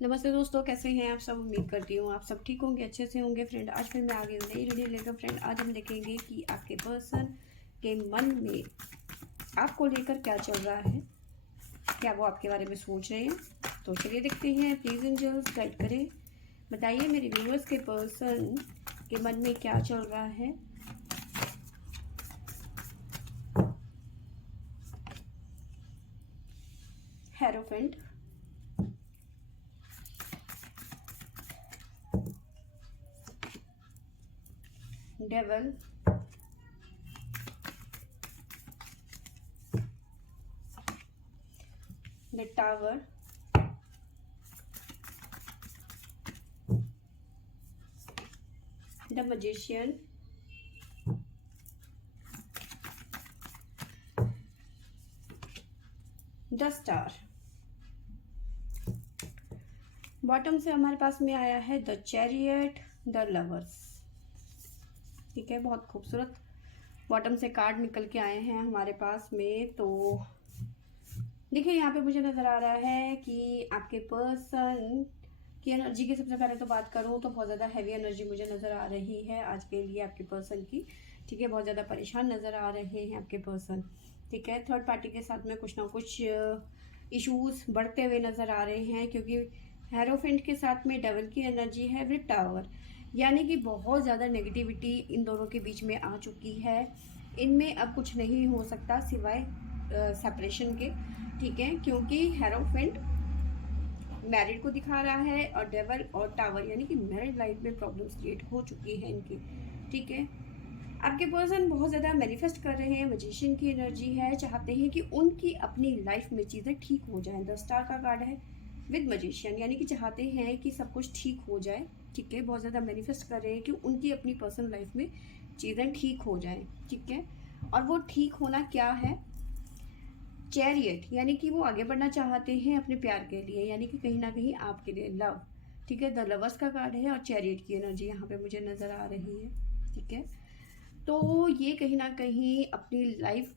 नमस्ते दोस्तों, कैसे हैं आप सब। उम्मीद करती हूँ आप सब ठीक होंगे, अच्छे से होंगे। फ्रेंड, आज फिर मैं आ गई हूँ नई वीडियो लेकर। फ्रेंड, आज हम देखेंगे कि आपके पर्सन के मन में आपको लेकर क्या चल रहा है, क्या वो आपके बारे में सोच रहे हैं। तो चलिए देखते हैं। प्लीज़ एंजल्स गाइड करें, बताइए मेरे व्यूअर्स के पर्सन के मन में क्या चल रहा है। Hierophant, devil, the tower, the magician, the star. Bottom से हमारे पास में आया है द चैरियट, द लवर्स। ठीक है, बहुत खूबसूरत बॉटम से कार्ड निकल के आए हैं हमारे पास में। तो देखिए, यहाँ पे मुझे नज़र आ रहा है कि आपके पर्सन की एनर्जी की सबसे पहले तो बात करूँ तो बहुत ज़्यादा हैवी एनर्जी मुझे नज़र आ रही है आज के लिए आपके पर्सन की। ठीक है, बहुत ज़्यादा परेशान नज़र आ रहे हैं आपके पर्सन। ठीक है, थर्ड पार्टी के साथ में कुछ ना कुछ इश्यूज बढ़ते हुए नज़र आ रहे हैं, क्योंकि हेरोफेंट के साथ में डेविल की एनर्जी है विद टावर, यानी कि बहुत ज़्यादा नेगेटिविटी इन दोनों के बीच में आ चुकी है। इनमें अब कुछ नहीं हो सकता सिवाय सेपरेशन के। ठीक है, क्योंकि हेरोफेंट मैरिड को दिखा रहा है और डेवल और टावर यानी कि मैरिड लाइफ में प्रॉब्लम्स क्रिएट हो चुकी है इनकी। ठीक है, आपके पर्सन बहुत ज़्यादा मैनिफेस्ट कर रहे हैं, मैजिशियन की एनर्जी है, चाहते हैं कि उनकी अपनी लाइफ में चीज़ें ठीक हो जाएं। द स्टार का कार्ड है विद मैजिशियन, यानी कि चाहते हैं कि सब कुछ ठीक हो जाए। ठीक है, बहुत ज़्यादा मैनिफेस्ट कर रहे हैं कि उनकी अपनी पर्सनल लाइफ में चीज़ें ठीक हो जाएं। ठीक है, और वो ठीक होना क्या है, चैरियट, यानी कि वो आगे बढ़ना चाहते हैं अपने प्यार के लिए, यानी कि कहीं ना कहीं आपके लिए लव। ठीक है, द लवर्स का कार्ड है और चैरियट की एनर्जी यहाँ पे मुझे नज़र आ रही है। ठीक है, तो ये कहीं ना कहीं अपनी लाइफ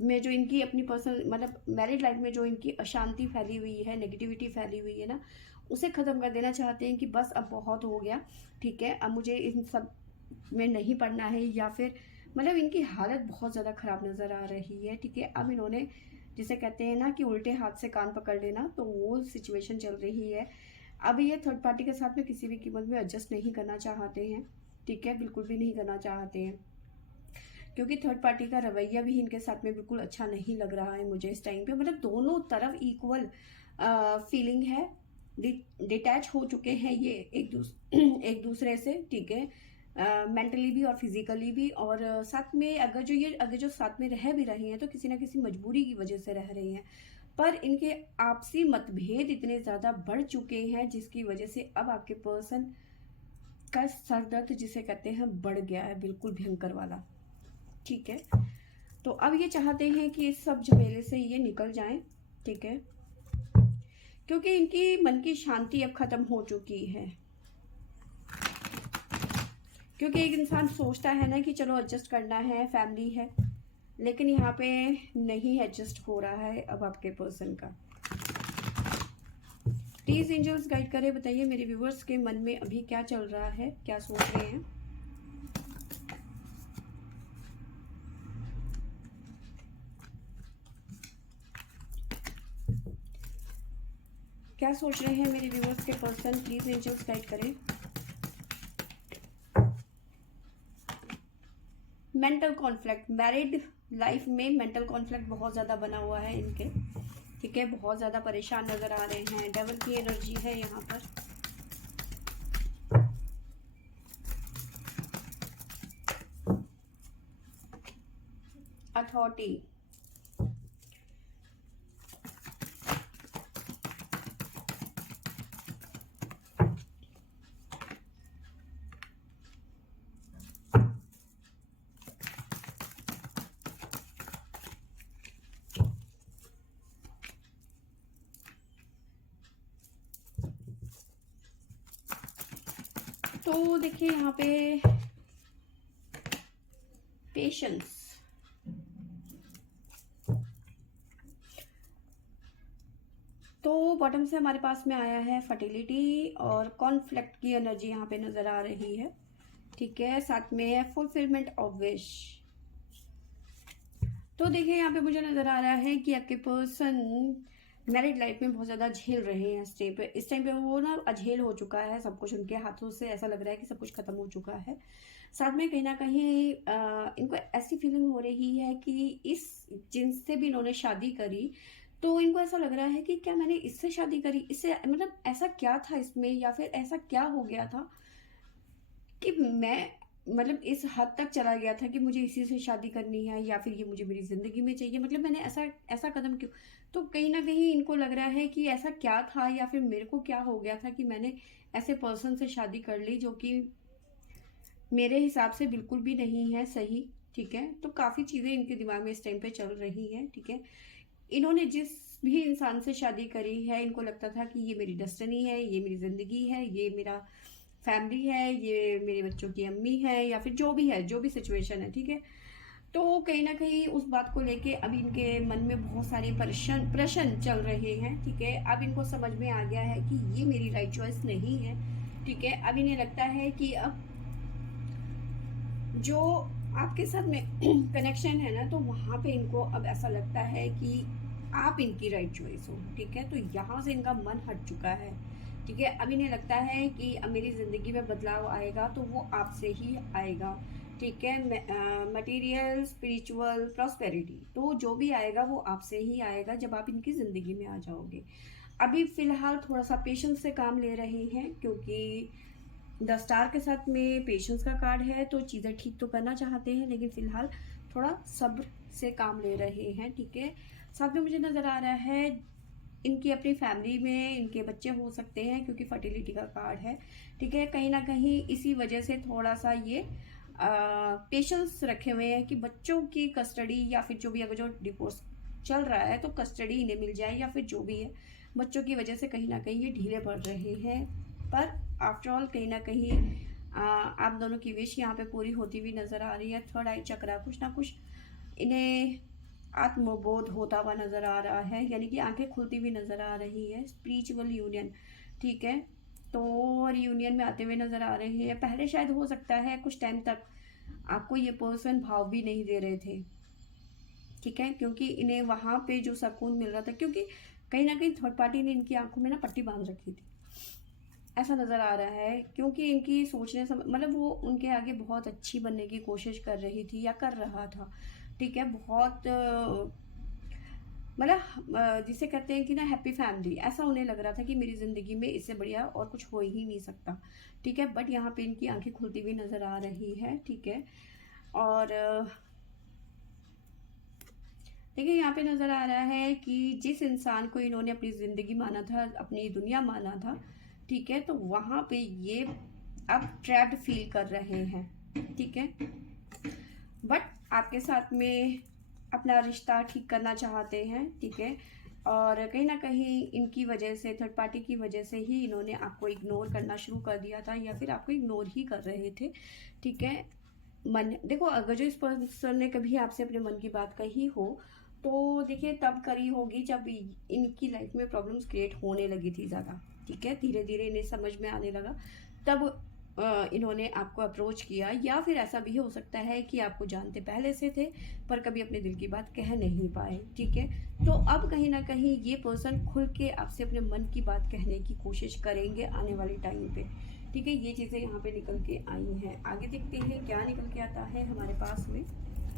में जो इनकी अपनी पर्सनल मतलब मैरिड लाइफ में जो इनकी अशांति फैली हुई है, नेगेटिविटी फैली हुई है ना, उसे ख़त्म कर देना चाहते हैं कि बस अब बहुत हो गया। ठीक है, अब मुझे इन सब में नहीं पड़ना है, या फिर मतलब इनकी हालत बहुत ज़्यादा ख़राब नज़र आ रही है। ठीक है, अब इन्होंने जिसे कहते हैं ना कि उल्टे हाथ से कान पकड़ लेना, तो वो सिचुएशन चल रही है। अब ये थर्ड पार्टी के साथ में किसी भी कीमत में एडजस्ट नहीं करना चाहते हैं। ठीक है, बिल्कुल भी नहीं करना चाहते हैं, क्योंकि थर्ड पार्टी का रवैया भी इनके साथ में बिल्कुल अच्छा नहीं लग रहा है मुझे इस टाइम पे। मतलब दोनों तरफ इक्वल फीलिंग है, डिटैच हो चुके हैं ये एक दूसरे से। ठीक है, मेंटली भी और फिजिकली भी, और साथ में अगर जो साथ में रह भी रहे हैं तो किसी ना किसी मजबूरी की वजह से रह रहे हैं। पर इनके आपसी मतभेद इतने ज़्यादा बढ़ चुके हैं जिसकी वजह से अब आपके पर्सन का सरदर्द जिसे कहते हैं बढ़ गया है, बिल्कुल भयंकर वाला। ठीक है, तो अब ये चाहते हैं कि इस सब झमेले से ये निकल जाएं। ठीक है, क्योंकि इनकी मन की शांति अब खत्म हो चुकी है। क्योंकि एक इंसान सोचता है ना कि चलो एडजस्ट करना है, फैमिली है, लेकिन यहाँ पे नहीं एडजस्ट हो रहा है अब आपके पर्सन का। प्लीज एंजल्स गाइड करें, बताइए मेरे व्यूवर्स के मन में अभी क्या चल रहा है, क्या सोच रहे हैं। क्या सोच रहे हैं मेरे व्यूवर्स के पर्सन, प्लीज एंजल्स गाइड करें। मेंटल कॉन्फ्लिक्ट, मैरिड लाइफ में मेंटल कॉन्फ्लिक्ट बहुत ज़्यादा बना हुआ है इनके। ठीक है, बहुत ज़्यादा परेशान नज़र आ रहे हैं। डेविल की एनर्जी है यहाँ पर। अथॉरिटी, तो देखिए यहाँ पे पेशेंस, तो बॉटम से हमारे पास में आया है फर्टिलिटी और कॉन्फ्लिक्ट की एनर्जी यहाँ पे नज़र आ रही है, ठीक है। साथ में है फुलफिलमेंट ऑफ विश। तो देखिए यहाँ पे मुझे नज़र आ रहा है कि आपके पर्सन मैरिड लाइफ में बहुत ज़्यादा झेल रहे हैं इस टाइम पे वो ना अझेल हो चुका है सब कुछ उनके हाथों से, ऐसा लग रहा है कि सब कुछ खत्म हो चुका है। साथ में कहीं ना कहीं इनको ऐसी फीलिंग हो रही है कि इस जिनसे भी इन्होंने शादी करी तो इनको ऐसा लग रहा है कि क्या मैंने इससे शादी करी, इससे मतलब ऐसा क्या था इसमें, या फिर ऐसा क्या हो गया था कि मैं मतलब इस हद तक चला गया था कि मुझे इसी से शादी करनी है, या फिर ये मुझे मेरी ज़िंदगी में चाहिए, मतलब मैंने ऐसा ऐसा कदम क्यों। तो कहीं ना कहीं इनको लग रहा है कि ऐसा क्या था या फिर मेरे को क्या हो गया था कि मैंने ऐसे पर्सन से शादी कर ली जो कि मेरे हिसाब से बिल्कुल भी नहीं है सही, ठीक है। तो काफ़ी चीज़ें इनके दिमाग में इस टाइम पे चल रही हैं, ठीक है। इन्होंने जिस भी इंसान से शादी करी है इनको लगता था कि ये मेरी डेस्टिनी है, ये मेरी ज़िंदगी है, ये मेरा फैमिली है, ये मेरे बच्चों की अम्मी है, या फिर जो भी है, जो भी सिचुएशन है, ठीक है। तो कहीं ना कहीं उस बात को लेके अब इनके मन में बहुत सारे प्रश्न चल रहे हैं, ठीक है। अब इनको समझ में आ गया है कि ये मेरी राइट चॉइस नहीं है, ठीक है। अब इन्हें लगता है कि अब जो आपके साथ में कनेक्शन है ना, तो वहाँ पे इनको अब ऐसा लगता है कि आप इनकी राइट चॉइस हो, ठीक है। तो यहाँ से इनका मन हट चुका है, ठीक है। अब इन्हें लगता है कि अब मेरी ज़िंदगी में बदलाव आएगा तो वो आपसे ही आएगा, ठीक है। मटेरियल, स्पिरिचुअल, प्रॉस्पेरिटी, तो जो भी आएगा वो आपसे ही आएगा जब आप इनकी ज़िंदगी में आ जाओगे। अभी फ़िलहाल थोड़ा सा पेशेंस से काम ले रहे हैं, क्योंकि 10 स्टार के साथ में पेशेंस का कार्ड है, तो चीज़ें ठीक तो करना चाहते हैं लेकिन फ़िलहाल थोड़ा सब्र से काम ले रहे हैं, ठीक है। साथ में मुझे नज़र आ रहा है इनकी अपनी फैमिली में इनके बच्चे हो सकते हैं, क्योंकि फर्टिलिटी का कार्ड है, ठीक है। कहीं ना कहीं इसी वजह से थोड़ा सा ये पेशेंस रखे हुए हैं कि बच्चों की कस्टडी, या फिर जो भी अगर जो डिवोर्स चल रहा है तो कस्टडी इन्हें मिल जाए, या फिर जो भी है, बच्चों की वजह से कहीं ना कहीं ये ढीले पड़ रहे हैं। पर आफ्टर ऑल कहीं ना कहीं आप दोनों की विश यहाँ पे पूरी होती हुई नज़र आ रही है। थर्ड आई चक्रा कुछ ना कुछ इन्हें आत्मबोध होता हुआ नज़र आ रहा है, यानी कि आंखें खुलती हुई नज़र आ रही है। स्पिरिचुअल यूनियन, ठीक है। तो रियूनियन में आते हुए नज़र आ रहे हैं। पहले शायद हो सकता है कुछ टाइम तक आपको ये पर्सन भाव भी नहीं दे रहे थे, ठीक है, क्योंकि इन्हें वहाँ पे जो सुकून मिल रहा था, क्योंकि कहीं ना कहीं थर्ड पार्टी ने इनकी आंखों में ना पट्टी बांध रखी थी, ऐसा नज़र आ रहा है। क्योंकि इनकी सोचने मतलब वो उनके आगे बहुत अच्छी बनने की कोशिश कर रही थी या कर रहा था, ठीक है। बहुत मतलब जिसे कहते हैं कि ना हैप्पी फैमिली, ऐसा उन्हें लग रहा था कि मेरी ज़िंदगी में इससे बढ़िया और कुछ हो ही नहीं सकता, ठीक है। बट यहाँ पे इनकी आंखें खुलती हुई नज़र आ रही है, ठीक है। और देखिए यहाँ पे नज़र आ रहा है कि जिस इंसान को इन्होंने अपनी ज़िंदगी माना था, अपनी दुनिया माना था, ठीक है, तो वहाँ पे ये अब ट्रैप्ड फील कर रहे हैं, ठीक है। बट आपके साथ में अपना रिश्ता ठीक करना चाहते हैं, ठीक है। और कहीं ना कहीं इनकी वजह से, थर्ड पार्टी की वजह से ही इन्होंने आपको इग्नोर करना शुरू कर दिया था, या फिर आपको इग्नोर ही कर रहे थे, ठीक है। मन देखो, अगर जो इस पर्सन ने कभी आपसे अपने मन की बात कही हो तो देखिए तब करी होगी जब इनकी लाइफ में प्रॉब्लम्स क्रिएट होने लगी थी ज़्यादा, ठीक है। धीरे धीरे इन्हें समझ में आने लगा, तब इन्होंने आपको अप्रोच किया, या फिर ऐसा भी हो सकता है कि आपको जानते पहले से थे पर कभी अपने दिल की बात कह नहीं पाए, ठीक है। तो अब कहीं ना कहीं ये पर्सन खुल के आपसे अपने मन की बात कहने की कोशिश करेंगे आने वाले टाइम पे, ठीक है। ये चीज़ें यहाँ पे निकल के आई हैं। आगे देखते हैं क्या निकल के आता है हमारे पास में।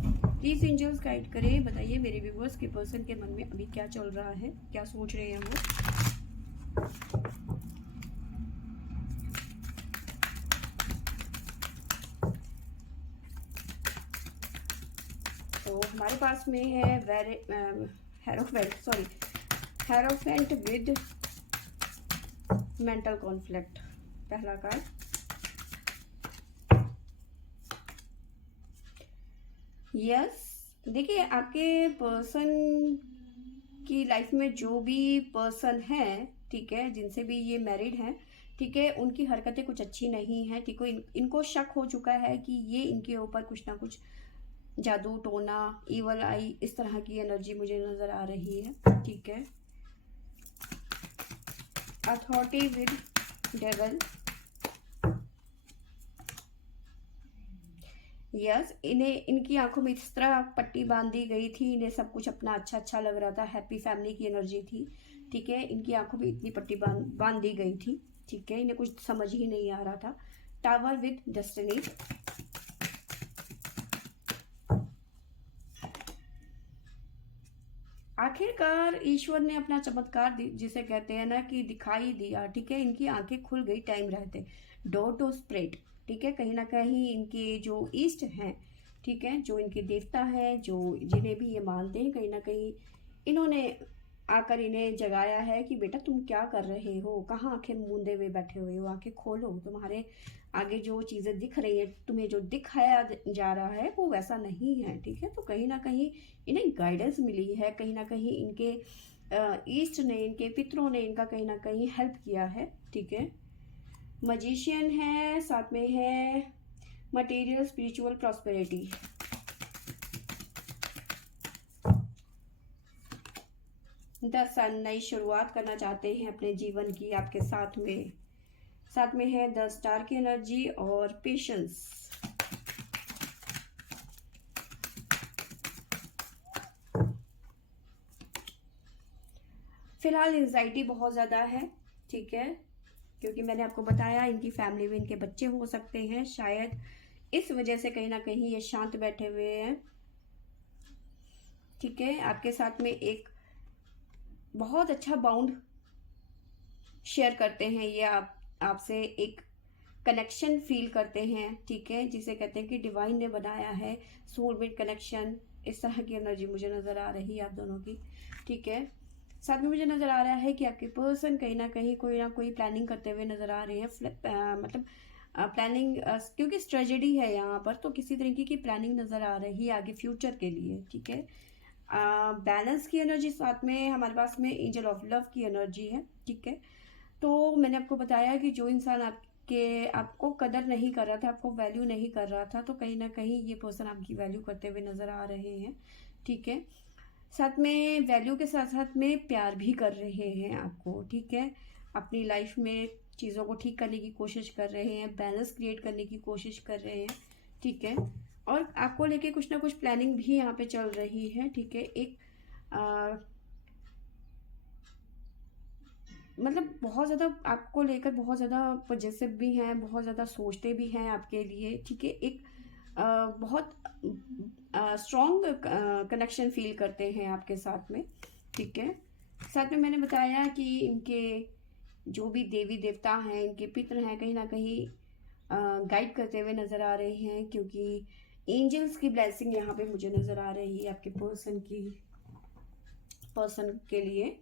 प्लीज एंजल्स गाइड करें, बताइए मेरे व्यूवर्स के पर्सन के मन में अभी क्या चल रहा है, क्या सोच रहे हैं वो। तो हमारे पास में है हेरोफेंट विद मेंटल कॉन्फ्लिक्ट, पहला कार्ड। यस, देखिए आपके पर्सन की लाइफ में जो भी पर्सन है, ठीक है, जिनसे भी ये मैरिड हैं, ठीक है, उनकी हरकतें कुछ अच्छी नहीं है, ठीक है। इनको शक हो चुका है कि ये इनके ऊपर कुछ ना कुछ जादू टोना, इवल आई, इस तरह की एनर्जी मुझे नज़र आ रही है, ठीक है। Authority with devil. यस, इन्हें इनकी आंखों में इस तरह पट्टी बांध दी गई थी, इन्हें सब कुछ अपना अच्छा अच्छा लग रहा था, हैप्पी फैमिली की एनर्जी थी। ठीक है, इनकी आंखों में इतनी पट्टी बांध दी गई थी। ठीक है, इन्हें कुछ समझ ही नहीं आ रहा था। Tower with destiny. आखिरकार ईश्वर ने अपना चमत्कार जिसे कहते हैं ना कि दिखाई दिया। ठीक है, इनकी आंखें खुल गई टाइम रहते। Door to spread. ठीक है, कहीं ना कहीं इनके जो ईस्ट हैं, ठीक है, जो इनके देवता हैं, जो जिन्हें भी ये मानते हैं, कहीं ना कहीं इन्होंने आकर इन्हें जगाया है कि बेटा तुम क्या कर रहे हो, कहाँ आंखें मूंदे हुए बैठे हुए हो, आंखें खोलो, तुम्हारे आगे जो चीज़ें दिख रही है, तुम्हें जो दिखाया जा रहा है वो वैसा नहीं है। ठीक है, तो कहीं ना कहीं इन्हें गाइडेंस मिली है, कहीं ना कहीं इनके ईस्ट ने, इनके पितरों ने इनका कहीं ना कहीं हेल्प किया है। ठीक है, मजिशियन है, साथ में है मटेरियल स्पिरिचुअल प्रॉस्पेरिटी। द सन नई शुरुआत करना चाहते हैं अपने जीवन की आपके साथ में। साथ में है द स्टार की एनर्जी और पेशेंस। फिलहाल एंजाइटी बहुत ज़्यादा है। ठीक है, क्योंकि मैंने आपको बताया इनकी फैमिली में इनके बच्चे हो सकते हैं, शायद इस वजह से कहीं ना कहीं ये शांत बैठे हुए हैं। ठीक है, आपके साथ में एक बहुत अच्छा बाउंड शेयर करते हैं ये, आपसे एक कनेक्शन फील करते हैं। ठीक है, जिसे कहते हैं कि डिवाइन ने बनाया है, सोलमेट कनेक्शन, इस तरह की एनर्जी मुझे नज़र आ रही है आप दोनों की। ठीक है, साथ में मुझे नज़र आ रहा है कि आपके पर्सन कहीं ना कोई प्लानिंग करते हुए नज़र आ रहे हैं। मतलब प्लानिंग, क्योंकि ट्रेजेडी है यहाँ पर, तो किसी तरीके की प्लानिंग नज़र आ रही है आगे फ्यूचर के लिए। ठीक है, बैलेंस की एनर्जी, साथ में हमारे पास में एंजल ऑफ लव की एनर्जी है। ठीक है, तो मैंने आपको बताया कि जो इंसान आपको कदर नहीं कर रहा था, आपको वैल्यू नहीं कर रहा था, तो कहीं ना कहीं ये पर्सन आपकी वैल्यू करते हुए नज़र आ रहे हैं। ठीक है, साथ में वैल्यू के साथ साथ में प्यार भी कर रहे हैं आपको। ठीक है, अपनी लाइफ में चीज़ों को ठीक करने की कोशिश कर रहे हैं, बैलेंस क्रिएट करने की कोशिश कर रहे हैं। ठीक है, और आपको लेके कुछ ना कुछ प्लानिंग भी यहाँ पे चल रही है। ठीक है, एक मतलब बहुत ज़्यादा आपको लेकर बहुत ज़्यादा पॉजिटिव भी हैं, बहुत ज़्यादा सोचते भी हैं आपके लिए। ठीक है, एक बहुत स्ट्रॉन्ग कनेक्शन फील करते हैं आपके साथ में। ठीक है, साथ में मैंने बताया कि इनके जो भी देवी देवता हैं, इनके पितर हैं, कहीं ना कहीं गाइड करते हुए नज़र आ रहे हैं, क्योंकि एंजल्स की ब्लेसिंग यहाँ पे मुझे नज़र आ रही है आपके पर्सन के लिए।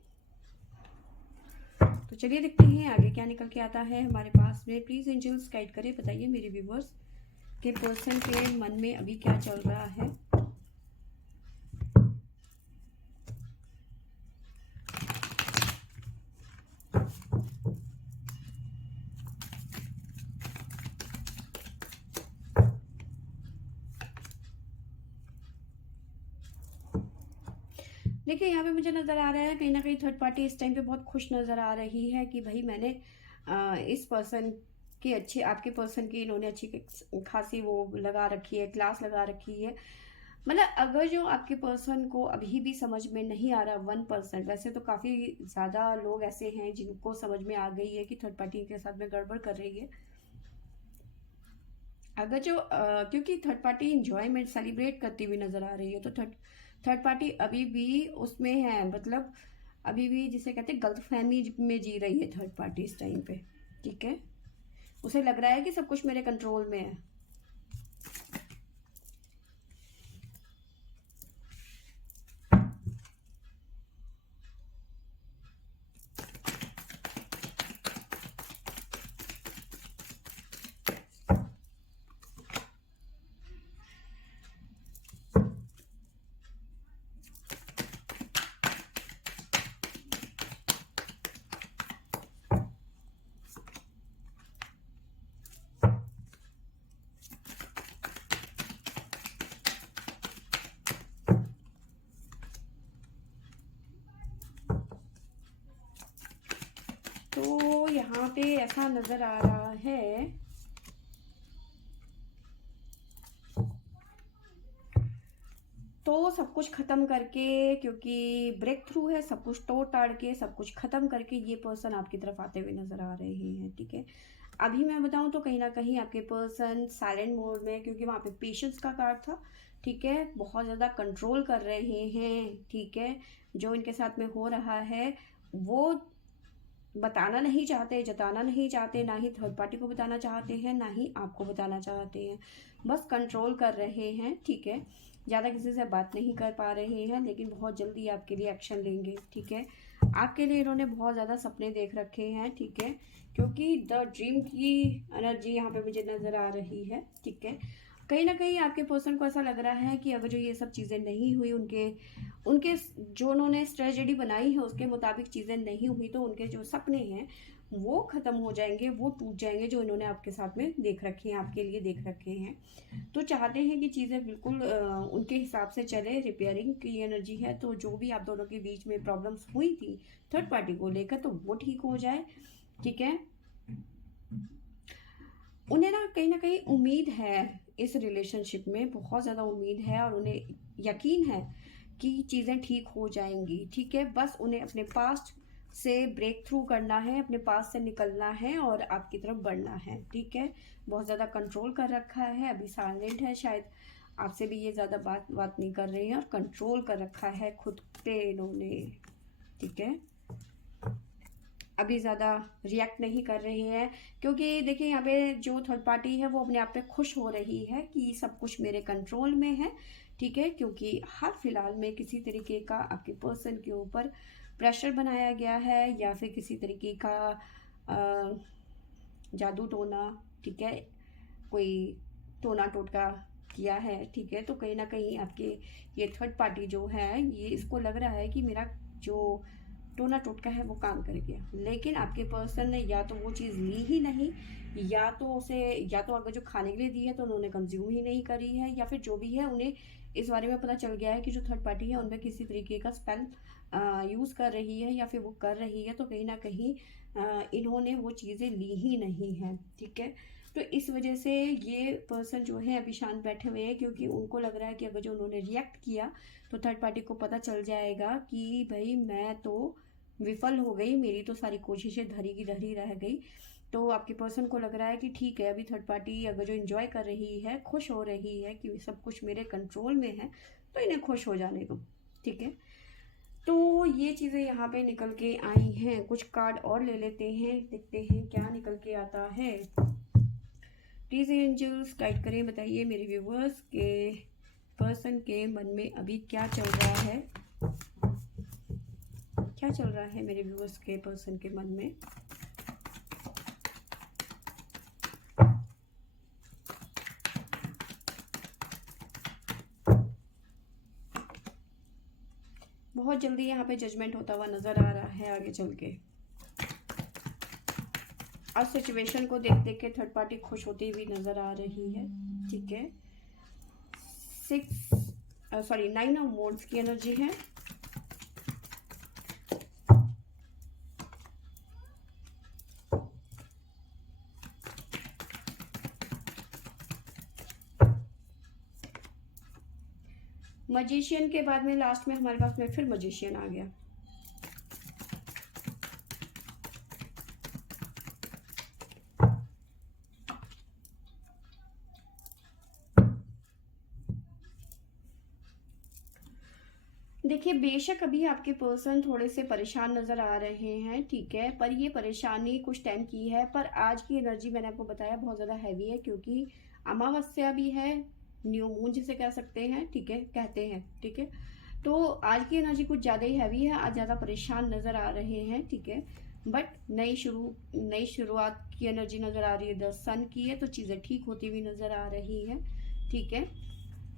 तो चलिए देखते हैं आगे क्या निकल के आता है हमारे पास में। प्लीज़ एंजल्स गाइड करें, बताइए मेरे व्यूवर्स के पर्सन के मन में अभी क्या चल रहा है। देखिए, यहाँ पे मुझे नज़र आ रहा है कहीं ना कहीं थर्ड पार्टी इस टाइम पे बहुत खुश नज़र आ रही है कि भाई मैंने इस पर्सन की अच्छी, आपके पर्सन की इन्होंने अच्छी खासी वो लगा रखी है, क्लास लगा रखी है। मतलब अगर जो आपके पर्सन को अभी भी समझ में नहीं आ रहा 1%, वैसे तो काफ़ी ज़्यादा लोग ऐसे हैं जिनको समझ में आ गई है कि थर्ड पार्टी के साथ में गड़बड़ कर रही है। अगर जो क्योंकि थर्ड पार्टी इंजॉयमेंट सेलिब्रेट करती हुई नज़र आ रही है, तो थर्ड पार्टी अभी भी उसमें है, मतलब अभी भी जिसे कहते हैं गलतफहमी में जी रही है थर्ड पार्टी इस टाइम पे। ठीक है, उसे लग रहा है कि सब कुछ मेरे कंट्रोल में है। तो यहाँ पे ऐसा नज़र आ रहा है, तो सब कुछ ख़त्म करके, क्योंकि ब्रेक थ्रू है, सब कुछ तोड़ ताड़ के सब कुछ ख़त्म करके ये पर्सन आपकी तरफ आते हुए नज़र आ रहे हैं। ठीक है, अभी मैं बताऊं तो कहीं ना कहीं आपके पर्सन साइलेंट मोड में, क्योंकि वहाँ पे पेशेंस का कार्ड था। ठीक है, बहुत ज़्यादा कंट्रोल कर रहे हैं। ठीक है, जो इनके साथ में हो रहा है वो बताना नहीं चाहते, जताना नहीं चाहते, ना ही थर्ड पार्टी को बताना चाहते हैं, ना ही आपको बताना चाहते हैं, बस कंट्रोल कर रहे हैं। ठीक है, ज़्यादा किसी से बात नहीं कर पा रहे हैं, लेकिन बहुत जल्दी आपके लिए एक्शन लेंगे। ठीक है, आपके लिए इन्होंने बहुत ज़्यादा सपने देख रखे हैं। ठीक है, क्योंकि द ड्रीम की एनर्जी यहाँ पे मुझे नज़र आ रही है। ठीक है, कहीं ना कहीं आपके पर्सन को ऐसा लग रहा है कि अगर जो ये सब चीज़ें नहीं हुई, उनके उनके जो उन्होंने स्ट्रेटजी बनाई है उसके मुताबिक चीज़ें नहीं हुई, तो उनके जो सपने हैं वो ख़त्म हो जाएंगे, वो टूट जाएंगे, जो इन्होंने आपके साथ में देख रखे हैं, आपके लिए देख रखे हैं। तो चाहते हैं कि चीज़ें बिल्कुल उनके हिसाब से चले। रिपेयरिंग की एनर्जी है, तो जो भी आप दोनों के बीच में प्रॉब्लम्स हुई थी थर्ड पार्टी को लेकर, तो वो ठीक हो जाए। ठीक है, उन्हें ना कहीं उम्मीद है, इस रिलेशनशिप में बहुत ज़्यादा उम्मीद है, और उन्हें यकीन है कि चीज़ें ठीक हो जाएंगी। ठीक है, बस उन्हें अपने पास्ट से ब्रेक थ्रू करना है, अपने पास से निकलना है और आपकी तरफ बढ़ना है। ठीक है, बहुत ज़्यादा कंट्रोल कर रखा है, अभी साइलेंट है, शायद आपसे भी ये ज़्यादा बात नहीं कर रहे हैं, और कंट्रोल कर रखा है खुद पे इन्होंने। ठीक है, अभी ज़्यादा रिएक्ट नहीं कर रहे हैं, क्योंकि देखिए यहाँ पे जो थर्ड पार्टी है वो अपने आप पे खुश हो रही है कि सब कुछ मेरे कंट्रोल में है। ठीक है, क्योंकि हाल फिलहाल में किसी तरीके का आपके पर्सन के ऊपर प्रेशर बनाया गया है, या फिर किसी तरीके का जादू टोना, ठीक है, कोई टोना टोटका किया है। ठीक है, तो कहीं ना कहीं आपके ये थर्ड पार्टी जो है, ये इसको लग रहा है कि मेरा जो टोना टोटका है वो काम कर गया, लेकिन आपके पर्सन ने या तो वो चीज़ ली ही नहीं, या तो उसे, या तो अगर जो खाने के लिए दी है तो उन्होंने कंज्यूम ही नहीं करी है, या फिर जो भी है उन्हें इस बारे में पता चल गया है कि जो थर्ड पार्टी है उनमें किसी तरीके का स्पेल यूज़ कर रही है, या फिर वो कर रही है, तो कहीं ना कहीं इन्होंने वो चीज़ें ली ही नहीं है। ठीक है, तो इस वजह से ये पर्सन जो है अभी शांत बैठे हुए हैं, क्योंकि उनको लग रहा है कि अगर जो उन्होंने रिएक्ट किया तो थर्ड पार्टी को पता चल जाएगा कि भाई मैं तो विफल हो गई, मेरी तो सारी कोशिशें धरी की धरी रह गई। तो आपके पर्सन को लग रहा है कि ठीक है, अभी थर्ड पार्टी अगर जो एंजॉय कर रही है, खुश हो रही है कि सब कुछ मेरे कंट्रोल में है, तो इन्हें खुश हो जाने दो। ठीक है, तो ये चीज़ें यहाँ पे निकल के आई हैं। कुछ कार्ड और ले लेते हैं, देखते हैं क्या निकल के आता है। प्लीज़ एंजल्स गाइड करें, बताइए मेरे व्यूवर्स के पर्सन के मन में अभी क्या चल रहा है, क्या चल रहा है मेरे व्यूवर्स के पर्सन के मन में। बहुत जल्दी यहाँ पे जजमेंट होता हुआ नजर आ रहा है आगे चल के, और सिचुएशन को देख देख के थर्ड पार्टी खुश होती हुई नजर आ रही है। ठीक है, 9 ऑफ वॉन्ड्स की एनर्जी है, मजिशियन के बाद में लास्ट में हमारे पास में फिर मजिशियन आ गया। देखिए, बेशक अभी आपके पर्सन थोड़े से परेशान नज़र आ रहे हैं। ठीक है, पर ये परेशानी कुछ टाइम की है, पर आज की एनर्जी मैंने आपको बताया बहुत ज़्यादा हैवी है, क्योंकि अमावस्या भी है, न्यू मून जिसे कह सकते हैं। ठीक है, कहते हैं। ठीक है, तो आज की एनर्जी कुछ ज़्यादा ही हैवी है, आज ज़्यादा परेशान नज़र आ रहे हैं। ठीक है, बट नई शुरुआत की एनर्जी नज़र आ रही है, 10 सन की है, तो चीज़ें ठीक होती हुई नज़र आ रही हैं। ठीक है,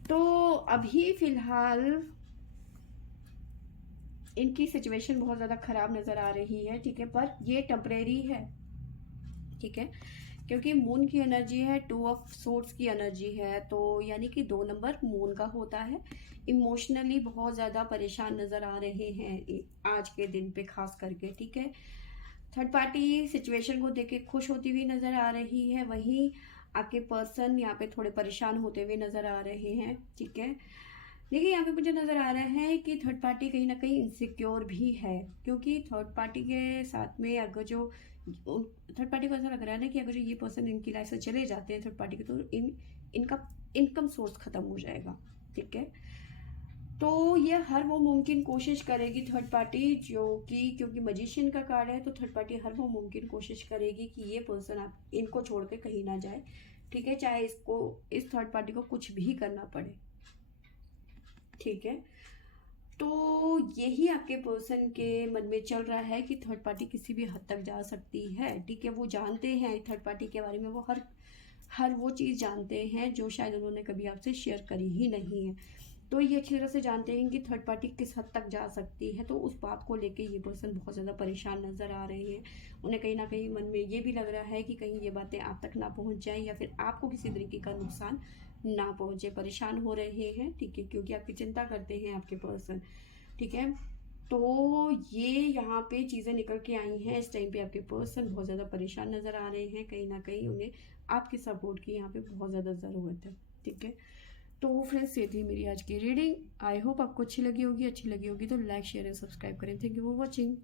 तो अभी फ़िलहाल इनकी सिचुएशन बहुत ज़्यादा ख़राब नज़र आ रही है। ठीक है, पर ये टेम्परेरी है। ठीक है, क्योंकि मून की एनर्जी है, 2 ऑफ सोर्ड्स की एनर्जी है, तो यानी कि 2 नंबर मून का होता है। इमोशनली बहुत ज़्यादा परेशान नज़र आ रहे हैं आज के दिन पे खास करके। ठीक है, थर्ड पार्टी सिचुएशन को देख के खुश होती हुई नज़र आ रही है, वहीं आपके पर्सन यहाँ पे थोड़े परेशान होते हुए नज़र आ रहे हैं। ठीक है, देखिए यहाँ पे मुझे नज़र आ रहा है कि थर्ड पार्टी कहीं ना कहीं इनसिक्योर भी है, क्योंकि थर्ड पार्टी के साथ में अगर जो थर्ड पार्टी को ऐसा लग रहा है ना कि अगर जो ये पर्सन इनकी लाइफ से चले जाते हैं थर्ड पार्टी के, तो इनका इनकम सोर्स ख़त्म हो जाएगा। ठीक है, तो ये हर वो मुमकिन कोशिश करेगी थर्ड पार्टी, जो कि क्योंकि मजिशियन का कार्ड है, तो थर्ड पार्टी हर वो मुमकिन कोशिश करेगी कि ये पर्सन आप इनको छोड़ के कहीं ना जाए। ठीक है, चाहे इस थर्ड पार्टी को कुछ भी करना पड़े। ठीक है, तो यही आपके पर्सन के मन में चल रहा है कि थर्ड पार्टी किसी भी हद तक जा सकती है। ठीक है, वो जानते हैं थर्ड पार्टी के बारे में, वो हर वो चीज़ जानते हैं जो शायद उन्होंने कभी आपसे शेयर करी ही नहीं है। तो ये अच्छी तरह से जानते हैं कि थर्ड पार्टी किस हद तक जा सकती है, तो उस बात को लेके ये पर्सन बहुत ज़्यादा परेशान नज़र आ रहे हैं। उन्हें कहीं ना कहीं मन में ये भी लग रहा है कि कहीं ये बातें आप तक ना पहुंच जाएं या फिर आपको किसी तरीके का नुकसान ना पहुंचे, परेशान हो रहे हैं। ठीक है, क्योंकि आपकी चिंता करते हैं आपके पर्सन। ठीक है, तो ये यहाँ पे चीज़ें निकल के आई हैं। इस टाइम पे आपके पर्सन बहुत ज़्यादा परेशान नज़र आ रहे हैं, कहीं ना कहीं उन्हें आपके सपोर्ट की यहाँ पे बहुत ज़्यादा ज़रूरत है। ठीक है, तो फ्रेंड्स ये थी मेरी आज की रीडिंग। आई होप आपको अच्छी लगी होगी तो लाइक शेयर एंड सब्सक्राइब करें। Thank you for watching.